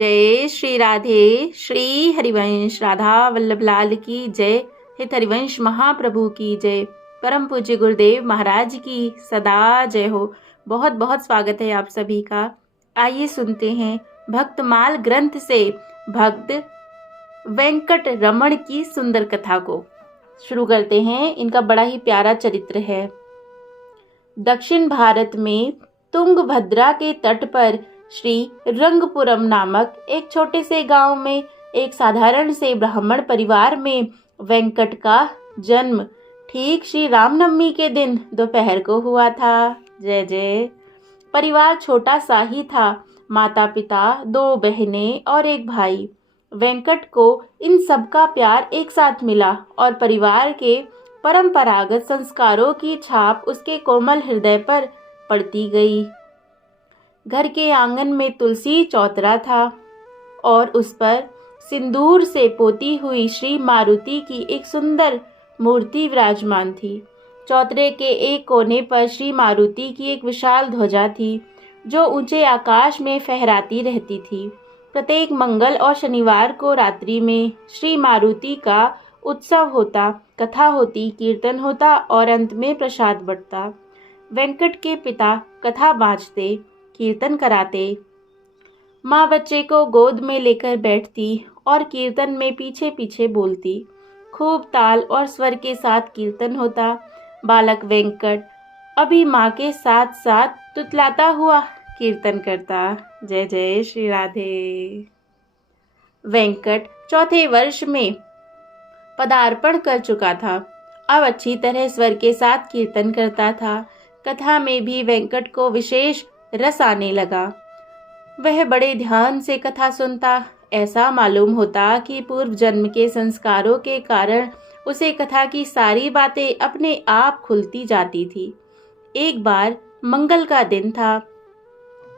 जय श्री राधे। श्री हरिवंश राधा वल्लभ लाल की जय। हित हरिवंश महाप्रभु की जय। परम पूज्य गुरुदेव महाराज की सदा जय हो। बहुत बहुत स्वागत है आप सभी का। आइए सुनते हैं भक्तमाल ग्रंथ से भक्त वेंकट रमण की सुंदर कथा को। शुरू करते हैं। इनका बड़ा ही प्यारा चरित्र है। दक्षिण भारत में तुंगभद्रा के तट पर श्री रंगपुरम नामक एक छोटे से गांव में एक साधारण से ब्राह्मण परिवार में वेंकट का जन्म ठीक श्री रामनवमी के दिन दोपहर को हुआ था। जय जय। परिवार छोटा सा ही था। माता पिता, 2 बहनें और एक भाई। वेंकट को इन सबका प्यार एक साथ मिला और परिवार के परंपरागत संस्कारों की छाप उसके कोमल हृदय पर पड़ती गई। घर के आंगन में तुलसी चौतरा था और उस पर सिंदूर से पोती हुई श्री मारुति की एक सुंदर मूर्ति विराजमान थी। चौतरे के एक कोने पर श्री मारुति की एक विशाल ध्वजा थी जो ऊंचे आकाश में फहराती रहती थी। प्रत्येक मंगल और शनिवार को रात्रि में श्री मारुति का उत्सव होता, कथा होती, कीर्तन होता और अंत में प्रसाद बंटता। वेंकट के पिता कथा बाँचते, कीर्तन कराते। माँ बच्चे को गोद में लेकर बैठती और कीर्तन में पीछे पीछे बोलती। खूब ताल और स्वर के साथ कीर्तन होता। बालक वेंकट अभी माँ के साथ साथ तुतलाता हुआ कीर्तन करता। जय जय श्री राधे। वेंकट 4थे वर्ष में पदार्पण कर चुका था। अब अच्छी तरह स्वर के साथ कीर्तन करता था। कथा में भी वेंकट को विशेष रस आने लगा। वह बड़े ध्यान से कथा सुनता। ऐसा मालूम होता कि पूर्व जन्म के संस्कारों के कारण उसे कथा की सारी बातें अपने आप खुलती जाती थी। एक बार मंगल का दिन था।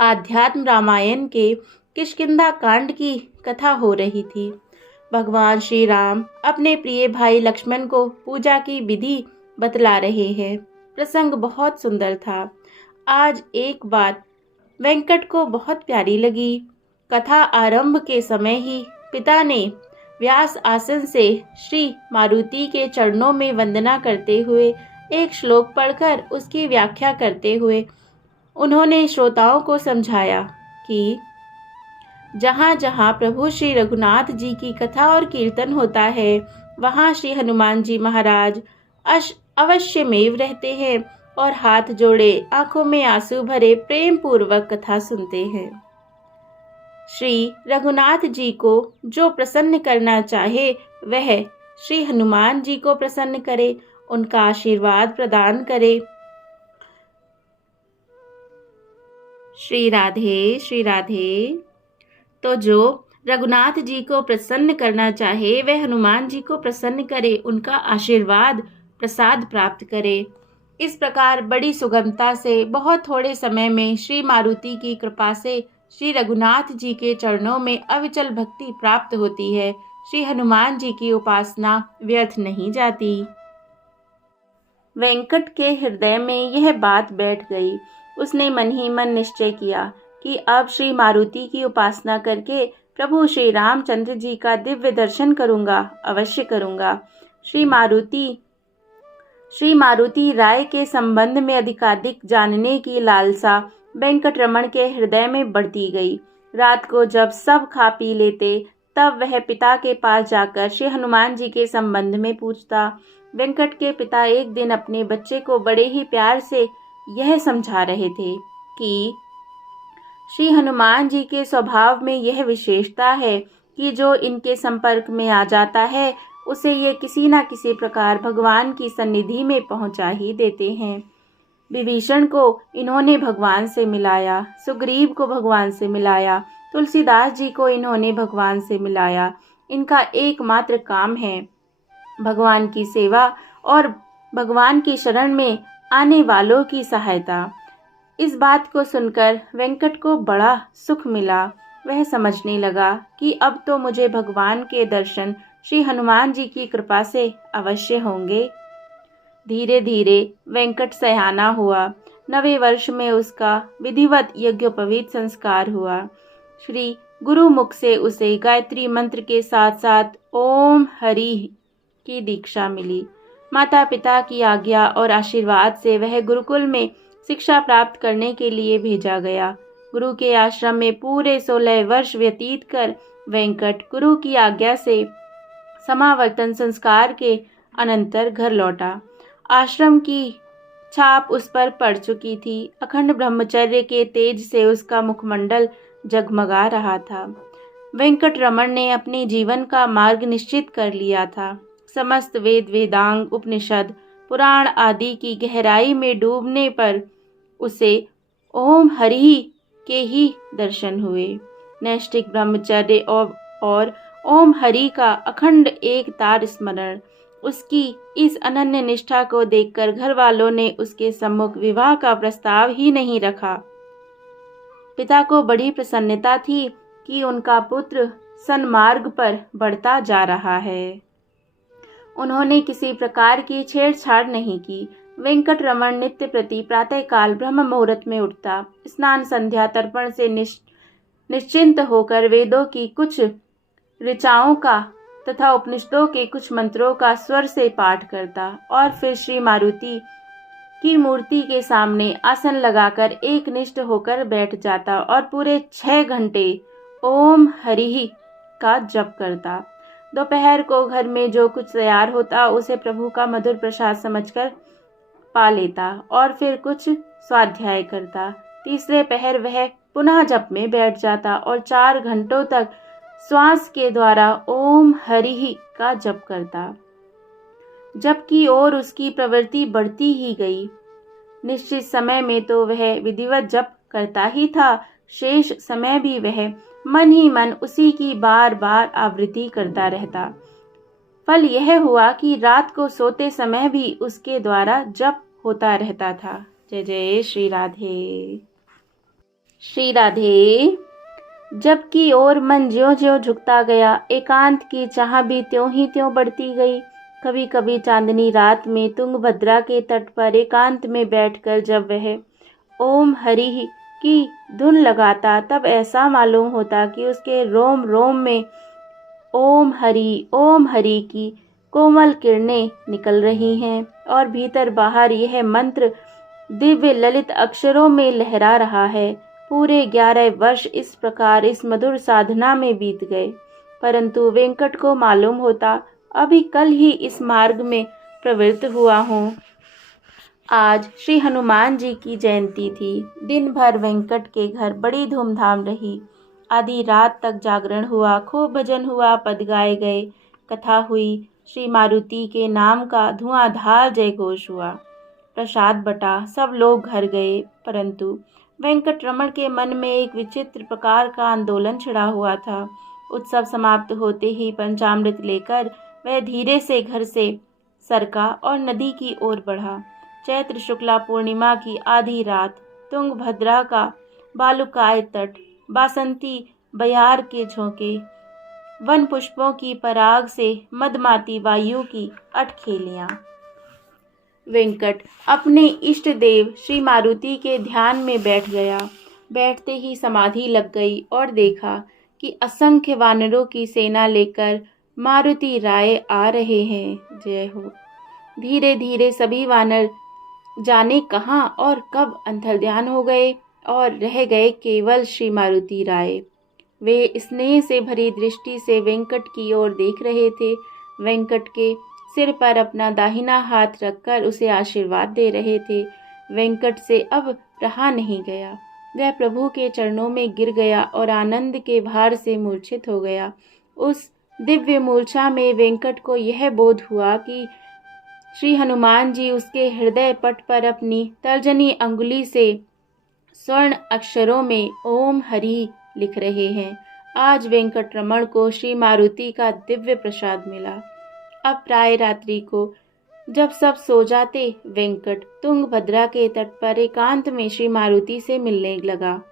आध्यात्म रामायण के किष्किंधा कांड की कथा हो रही थी। भगवान श्री राम अपने प्रिय भाई लक्ष्मण को पूजा की विधि बतला रहे हैं। प्रसंग बहुत सुंदर था। आज एक बात वेंकट को बहुत प्यारी लगी। कथा आरंभ के समय ही पिता ने व्यास आसन से श्री मारुति के चरणों में वंदना करते हुए एक श्लोक पढ़कर उसकी व्याख्या करते हुए उन्होंने श्रोताओं को समझाया कि जहाँ जहाँ प्रभु श्री रघुनाथ जी की कथा और कीर्तन होता है वहाँ श्री हनुमान जी महाराज अवश्यमेव रहते हैं और हाथ जोड़े आंखों में आंसू भरे प्रेम पूर्वक कथा सुनते हैं। श्री रघुनाथ जी को जो प्रसन्न करना चाहे वह श्री हनुमान जी को प्रसन्न करे, उनका आशीर्वाद प्रदान करे। श्री राधे श्री राधे। तो जो रघुनाथ जी को प्रसन्न करना चाहे वह हनुमान जी को प्रसन्न करे, उनका आशीर्वाद प्रसाद प्राप्त करे। इस प्रकार बड़ी सुगमता से बहुत थोड़े समय में श्री मारुति की कृपा से श्री रघुनाथ जी के चरणों में अविचल भक्ति प्राप्त होती है। श्री हनुमान जी की उपासना व्यर्थ नहीं जाती। वेंकट के हृदय में यह बात बैठ गई। उसने मन ही मन निश्चय किया कि अब श्री मारुति की उपासना करके प्रभु श्री रामचंद्र जी का दिव्य दर्शन करूंगा, अवश्य करूंगा। श्री मारुति राय के संबंध में अधिकाधिक जानने की लालसा वेंकट रमण के हृदय में बढ़ती गई। रात को जब सब खा पी लेते तब वह पिता के पास जाकर श्री हनुमान जी के संबंध में पूछता। वेंकट के पिता एक दिन अपने बच्चे को बड़े ही प्यार से यह समझा रहे थे कि श्री हनुमान जी के स्वभाव में यह विशेषता है कि जो इनके संपर्क में आ जाता है उसे ये किसी न किसी प्रकार भगवान की सन्निधि में पहुंचा ही देते हैं। विभीषण को इन्होंने भगवान से मिलाया, सुग्रीव को भगवान से मिलाया, तुलसीदास जी को इन्होंने भगवान से मिलाया। इनका एकमात्र काम है भगवान की सेवा और भगवान की शरण में आने वालों की सहायता। इस बात को सुनकर वेंकट को बड़ा सुख मिला। वह समझने लगा कि अब तो मुझे भगवान के दर्शन श्री हनुमान जी की कृपा से अवश्य होंगे। धीरे धीरे वेंकट सयाना हुआ। 9वें वर्ष में उसका विधिवत यज्ञोपवीत संस्कार हुआ। श्री गुरु मुख से उसे गायत्री मंत्र के साथ साथ ओम हरि की दीक्षा मिली। माता पिता की आज्ञा और आशीर्वाद से वह गुरुकुल में शिक्षा प्राप्त करने के लिए भेजा गया। गुरु के आश्रम में पूरे 16 वर्ष व्यतीत कर वेंकट गुरु की आज्ञा से समावर्तन संस्कार के अनंतर घर लौटा। आश्रम की छाप उस पर पड़ चुकी थी। अखंड ब्रह्मचर्य के तेज से उसका मुखमंडल जगमगा रहा था। वेंकट रमन ने अपने जीवन का मार्ग निश्चित कर लिया था। समस्त वेद वेदांग उपनिषद पुराण आदि की गहराई में डूबने पर उसे ओम हरि के ही दर्शन हुए। नैष्ठिक ब्रह्मचर्य और ओम हरि का अखंड एक तार स्मरण, उसकी इस अनन्य निष्ठा को देखकर घर वालों ने उसके सम्मुख विवाह का प्रस्ताव ही नहीं रखा। पिता को बड़ी प्रसन्नता थी कि उनका पुत्र सन्मार्ग पर बढ़ता जा रहा है। उन्होंने किसी प्रकार की छेड़छाड़ नहीं की। वेंकट रमन नित्य प्रति प्रातःकाल ब्रह्म मुहूर्त में उठता, स्नान संध्या तर्पण से निश्चिंत होकर वेदों की कुछ ऋचाओं का तथा उपनिषदों के कुछ मंत्रों का स्वर से पाठ करता और फिर श्री मारुति की मूर्ति के सामने आसन लगाकर एक निष्ठ होकर बैठ जाता और पूरे 6 घंटे ओम हरि का जप करता। दोपहर को घर में जो कुछ तैयार होता उसे प्रभु का मधुर प्रसाद समझकर पा लेता और फिर कुछ स्वाध्याय करता। तीसरे पहर वह पुनः जप में बैठ जाता और 4 घंटों तक श्वास के द्वारा ओम हरि का जप करता। जप की ओर उसकी प्रवृत्ति बढ़ती ही गई। निश्चित समय में तो वह विधिवत जप करता ही था, शेष समय भी वह मन ही मन उसी की बार बार आवृत्ति करता रहता। फल यह हुआ कि रात को सोते समय भी उसके द्वारा जप होता रहता था। जय जय श्री राधे। श्री राधे। जप की ओर मन ज्यों-ज्यों झुकता गया, एकांत की चाह भी त्यों ही त्यों बढ़ती गई। कभी कभी चांदनी रात में तुंगभद्रा के तट पर एकांत में बैठकर जब वह ओम हरि की धुन लगाता, तब ऐसा मालूम होता कि उसके रोम रोम में ओम हरि की कोमल किरणें निकल रही हैं और भीतर बाहर यह मंत्र दिव्य ललित अक्षरों में लहरा रहा है। पूरे 11 वर्ष इस प्रकार इस मधुर साधना में बीत गए, परंतु वेंकट को मालूम होता अभी कल ही इस मार्ग में प्रवृत्त हुआ हूँ। आज श्री हनुमान जी की जयंती थी। दिन भर वेंकट के घर बड़ी धूमधाम रही। आधी रात तक जागरण हुआ, खूब भजन हुआ, पद गाए गए, कथा हुई, श्री मारुति के नाम का धुआंधार जय घोष हुआ, प्रसाद बटा, सब लोग घर गए, परंतु वेंकट रमन के मन में एक विचित्र प्रकार का आंदोलन छिड़ा हुआ था। उत्सव समाप्त होते ही पंचामृत लेकर वह धीरे से घर से सरका और नदी की ओर बढ़ा। चैत्र शुक्ला पूर्णिमा की आधी रात, तुंगभद्रा का बालुकाय तट, बासंती बयार के झोंके, वन पुष्पों की पराग से मदमाती वायु की अटखेलियां। वेंकट अपने इष्ट देव श्री मारुति के ध्यान में बैठ गया। बैठते ही समाधि लग गई और देखा कि असंख्य वानरों की सेना लेकर मारुति राय आ रहे हैं। जय हो। धीरे धीरे सभी वानर जाने कहाँ और कब अंतर्ध्यान हो गए और रह गए केवल श्री मारुति राय। वे स्नेह से भरी दृष्टि से वेंकट की ओर देख रहे थे। वेंकट के सिर पर अपना दाहिना हाथ रखकर उसे आशीर्वाद दे रहे थे। वेंकट से अब रहा नहीं गया। वह प्रभु के चरणों में गिर गया और आनंद के भार से मूर्छित हो गया। उस दिव्य मूर्छा में वेंकट को यह बोध हुआ कि श्री हनुमान जी उसके हृदय पट पर अपनी तर्जनी अंगुली से स्वर्ण अक्षरों में ओम हरि लिख रहे हैं। आज वेंकट रमण को श्री मारुति का दिव्य प्रसाद मिला। अब प्राय रात्रि को जब सब सो जाते, वेंकट तुंगभद्रा के तट पर एकांत में श्री मारुति से मिलने लगा।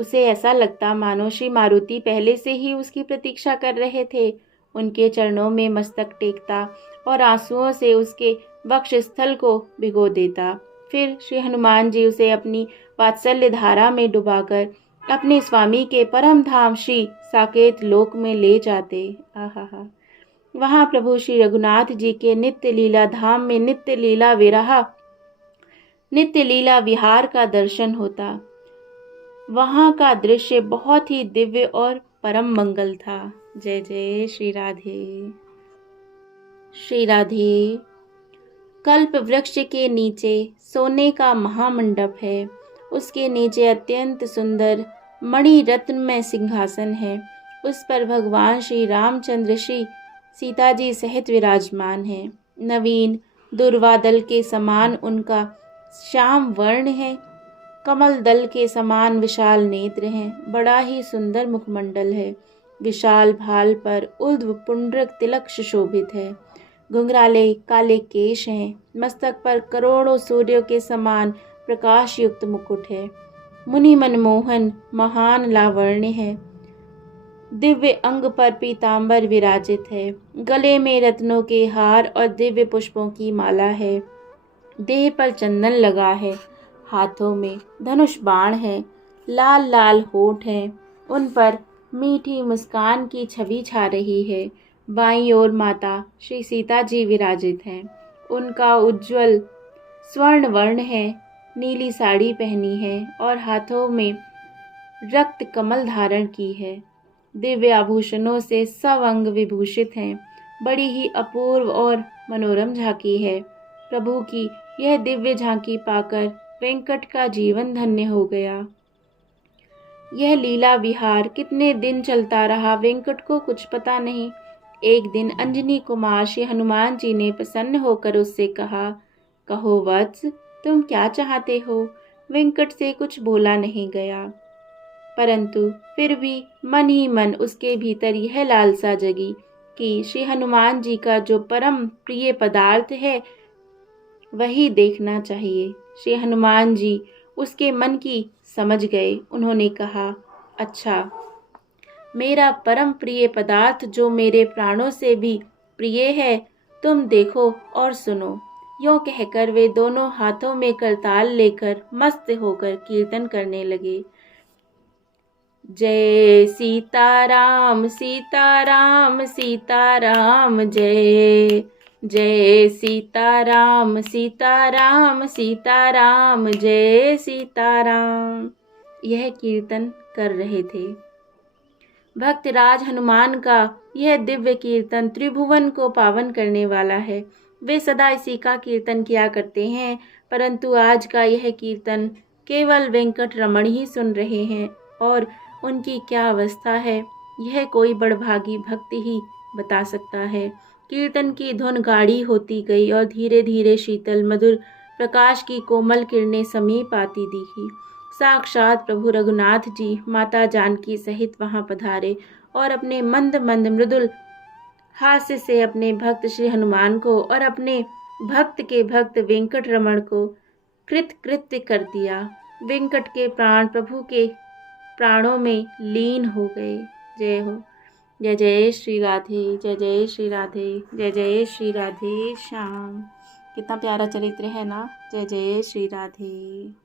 उसे ऐसा लगता मानो श्री मारुति पहले से ही उसकी प्रतीक्षा कर रहे थे। उनके चरणों में मस्तक टेकता और आंसुओं से उसके वक्षस्थल को भिगो देता। फिर श्री हनुमान जी उसे अपनी वात्सल्य धारा में डुबाकर अपने स्वामी के परम धाम श्री साकेत लोक में ले जाते। आहा, वहाँ प्रभु श्री रघुनाथ जी के नित्य लीला धाम में नित्य लीला विरहा, नित्य लीला विहार का दर्शन होता। वहाँ का दृश्य बहुत ही दिव्य और परम मंगल था। जय जय श्री राधे। श्री राधे। कल्प वृक्ष के नीचे सोने का महामंडप है। उसके नीचे अत्यंत सुंदर मणि रत्नमय सिंहासन है। उस पर भगवान श्री रामचंद्र श्री सीता जी सहित विराजमान है। नवीन दुर्वादल के समान उनका श्याम वर्ण है। कमल दल के समान विशाल नेत्र हैं। बड़ा ही सुंदर मुखमंडल है। विशाल भाल पर ऊर्ध्व पुंड्रक तिलक सुशोभित है। घुंघराले काले केश हैं। मस्तक पर करोड़ों सूर्यों के समान प्रकाश युक्त मुकुट है। मुनि मनमोहन महान लावण्य है। दिव्य अंग पर पीतांबर विराजित है। गले में रत्नों के हार और दिव्य पुष्पों की माला है। देह पर चंदन लगा है। हाथों में धनुष बाण है। लाल लाल होठ हैं। उन पर मीठी मुस्कान की छवि छा रही है। बाईं ओर माता श्री सीता जी विराजित हैं। उनका उज्ज्वल स्वर्ण वर्ण है। नीली साड़ी पहनी है और हाथों में रक्त कमल धारण की है। दिव्य आभूषणों से सब अंग विभूषित हैं। बड़ी ही अपूर्व और मनोरम झांकी है। प्रभु की यह दिव्य झांकी पाकर वेंकट का जीवन धन्य हो गया। यह लीला विहार कितने दिन चलता रहा वेंकट को कुछ पता नहीं। एक दिन अंजनी कुमार श्री हनुमान जी ने प्रसन्न होकर उससे कहा, कहो वत्स, तुम क्या चाहते हो? वेंकट से कुछ बोला नहीं गया, परंतु फिर भी मन ही मन उसके भीतर यह लालसा जगी कि श्री हनुमान जी का जो परम प्रिय पदार्थ है वही देखना चाहिए। श्री हनुमान जी उसके मन की समझ गए। उन्होंने कहा, अच्छा, मेरा परम प्रिय पदार्थ जो मेरे प्राणों से भी प्रिय है, तुम देखो और सुनो। यों कहकर वे दोनों हाथों में करताल लेकर मस्त होकर कीर्तन करने लगे। जय सीताराम सीताराम सीताराम, जय जय सीताराम सीताराम सीताराम, जय सीताराम। यह कीर्तन कर रहे थे। भक्तराज हनुमान का यह दिव्य कीर्तन त्रिभुवन को पावन करने वाला है। वे सदा इसी का कीर्तन किया करते हैं, परंतु आज का यह कीर्तन केवल वेंकट रमण ही सुन रहे हैं और उनकी क्या अवस्था है यह कोई बड़भागी भक्त ही बता सकता है। कीर्तन की धुन गाढ़ी होती गई और धीरे धीरे शीतल मधुर प्रकाश की कोमल किरणें समीप आती दिखी। साक्षात प्रभु रघुनाथ जी माता जानकी सहित वहां पधारे और अपने मंद मंद मृदुल हास्य से अपने भक्त श्री हनुमान को और अपने भक्त के भक्त वेंकट रमण को कृतकृत्य कर दिया। वेंकट के प्राण प्रभु के प्राणों में लीन हो गए। जय हो। जय जय श्री राधे, जय जय श्री राधे, जय जय श्री राधे श्याम। कितना प्यारा चरित्र है ना। जय जय श्री राधे।